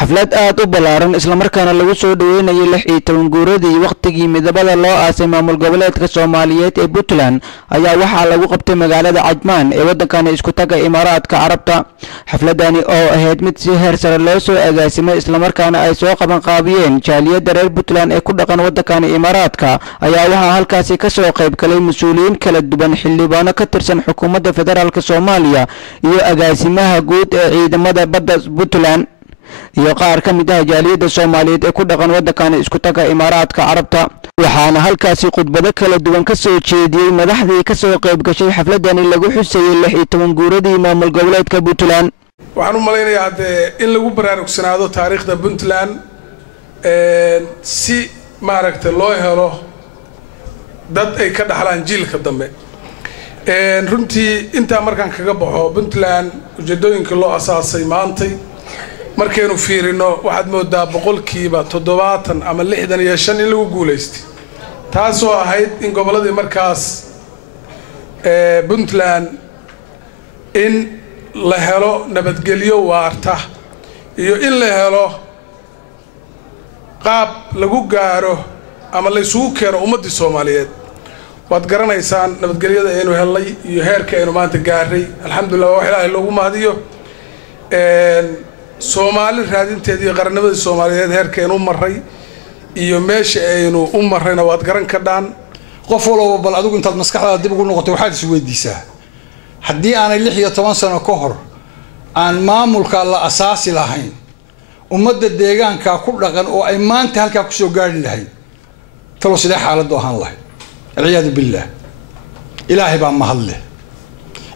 xaflad aad u balaaran isla markaana lagu soo dhaweynayay 16 guuradii waqtigii midabada loo aasay maamul goboleedka Soomaaliyeed ee Puntland ayaa waxaa lagu qabtay magaalada Cajmaan ee wadankan isku taga Imaaraadka Carabta. xafladani oo ahayd mid si heer sare loo soo agaasimay isla markaana ay soo qaban qaabiyeen jaaliyada reer Puntland ee ku dhaqan wadankan Imaaraadka ayaa waxaa halkaasi ka soo qayb galay mas'uuliyiin kala duwan xildhibaano ka tirsan xukuumadda federaalka Soomaaliya iyo agaasimaha guud ee ciidamada badda Puntland iyo qaar ka mid ah jaaliyada Soomaaliyeed ee ku dhaqan wadankan isku taga Imaaraadka Carabta. waxaana halkaasi khudbado kala duwan ka soo jeediyay madaxdii ka soo qayb gashay xafladani lagu xusayay 16 guuradii maamul goboleedka Puntland. waxaan u maleynayaa in lagu baraarugsanaado taariikhda Puntland si maaragtay loo helo dad ay ka dhaxlaan jiilka dambe. runtii inta markaan kaga baxo Puntland ujeedooyinka loo asaasay maantay markaynu fiirino waxaad moodaa boqolkiiba 70 ama 65 in lagu guuleystay taasoo ahayd in goboladii markaas Puntland in la helo nabadgelyo waarta iyo in la helo qaab lagu gaaro ama la isugu keeno ummadii Soomaaliyeed. waad garanaysaan nabadgelyada aynu helay iyo heerka aynu maanta gaaray alxamdulillah wax Ilaahay loogu mahadiyo. Soomaali raadinteedii qarannimada Soomaaliyeed heerkeen u maray iyo meesha aynu u marayna waad garan ka dhaan. qof walba bal adigu intaad maskaxdaada dib ugu noqoto waxaad is weydiisaa haddii aanay 16 sano ka hor aan maamulka la asaasi lahayn ummadda deegaanka ku dhaqan oo ay maanta halka ku soo gaari lahayd talo sida xaaladu ahaan lahayd ciyaadu billah. ilaahay baa mahad leh.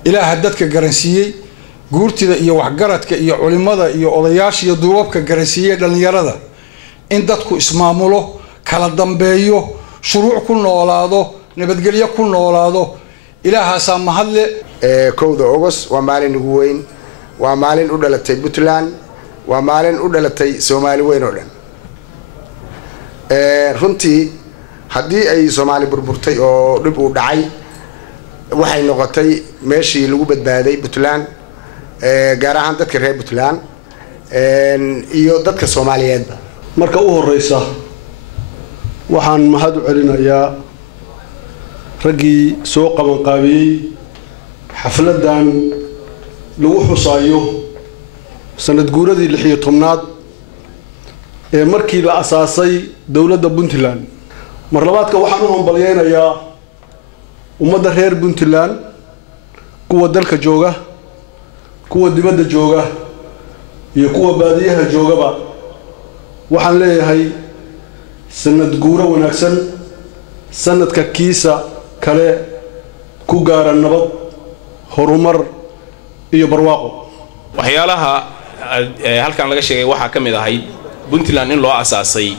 ilaahay dadka garansiiyay guurtida iyo waxgaradka iyo culimada iyo odayaasha iyo duubabka garansiiyay dhalinyarada in dadku ismaamulo kala dambeeyo shuruuc ku noolaado nabadgelyo ku noolaado ilaahaas mahad leh. 1 August waa maalin ugu weyn waa maalin u dhalatay Puntland waa maalin u dhalatay Soomaali weyn oo dhan. runtii haddii ay Soomaali burburtay oo dib u dhacay waxay noqotay meeshii lagu badbaaday Puntland gaar ahaan dadka reer Puntland iyo dadka Soomaaliyeed. marka u horeysa waxaan mahad u celinayaa raggii soo qaban qaabiyay xafladan lagu xusayo sanad guuradii 16aad ee markii la asaasay dawladda Puntland. mar labaadka waxaan u hambalyeeynaa ummadda reer Puntland kuwa dalka jooga kuwa dibadda jooga iyo kuwa baadiyaha joogaba waxaan leeyahay sanad guuro wanaagsan sanadka kiisa kale ku gaara nabad horumar iyo barwaaqo. waxyaalaha halkan laga sheegay waxa ka mid ahayd Puntland in loo asaasay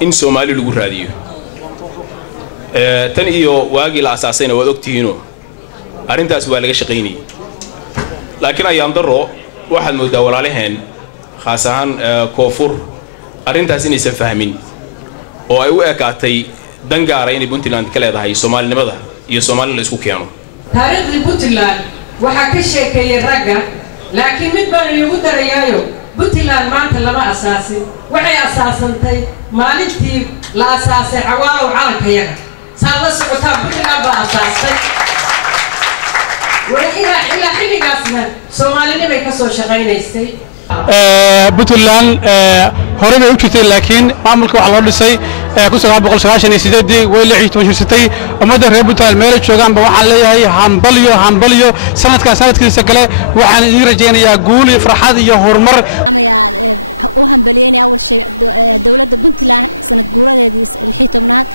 in Soomaali lagu raadiyo tan iyo waagii la asaasayna waad ogtihiino arintaas waa laga shaqeynay laakiin ayaan daro waxaad moodaa walaalaheen khaas ahaan koonfur arintaas inaysan fahmin oo ay u ekaatay dan gaar ah in Puntland ka leedahay Soomaalinimada iyo Soomaali la isku keeno. taariikhda Puntland waxa ka sheekeeyay ragga laakiin mid baan ugu darayaayo Puntland maanta lama asaasin waxay asaasantay maalintii la asaasay Cawaalow calankayaga saa la socotaa Puntland baa asaasay وإلى حين قاسنا سومالي نبي كسر شقينيستي. Puntland هرب يوجد لكن عملك على الأرض سي كسر بقول شغاشني سيدي ولا عيش تمشي ومدى ريب Puntland مالك شغان بوحلي هي هامبليو سنة كسكلة وعن يرجعنا يا قولي فرحات يا هرمر. أما يا وهامبليني أول شيء دولة Puntland سنة قولة دي الحيتمنات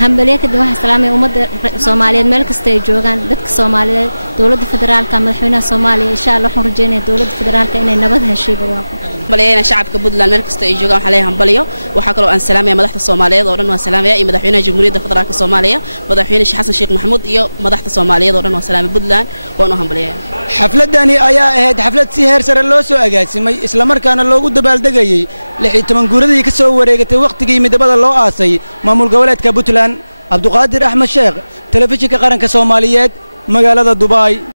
همبلية كده واحد سلامي ومد Soomaaliyeed meel kasta ay joogaan dadka Soomaaliyeed dawladda federaalka madaxweynaha Soomaaliya insha Allah waxaan rajeynayaa dawladda federaalka inay nabad heshay barwaaqo. hambalyeena shacabka Puntland meel kasta ay joogaan waxa la hambalyo waxa kale oo aan salaamaya madaxda Soomaaliyeed oo dhan waan salaamaya iyo madaxweynaha Jamhuuriyadda Federaalka Soomaaliya madaxweyne Xasan Sheekh Maxamuud iyo madaxda Soomaaliyeed oo dhan waan salaamay Puntland waan u hambalyeeyaa. xafladani ayaa ahayd xaflad si heer sare loo soo agaasimay isla markaana loogu dabaaldegayay 16 guuradii ka soo wareegatay waqtigii midabada loo aasay maamul goboleedka Puntland. Abduqaadir Axmed Sheekh telefishinka qaranka Soomaaliyeed magaalada Dubai.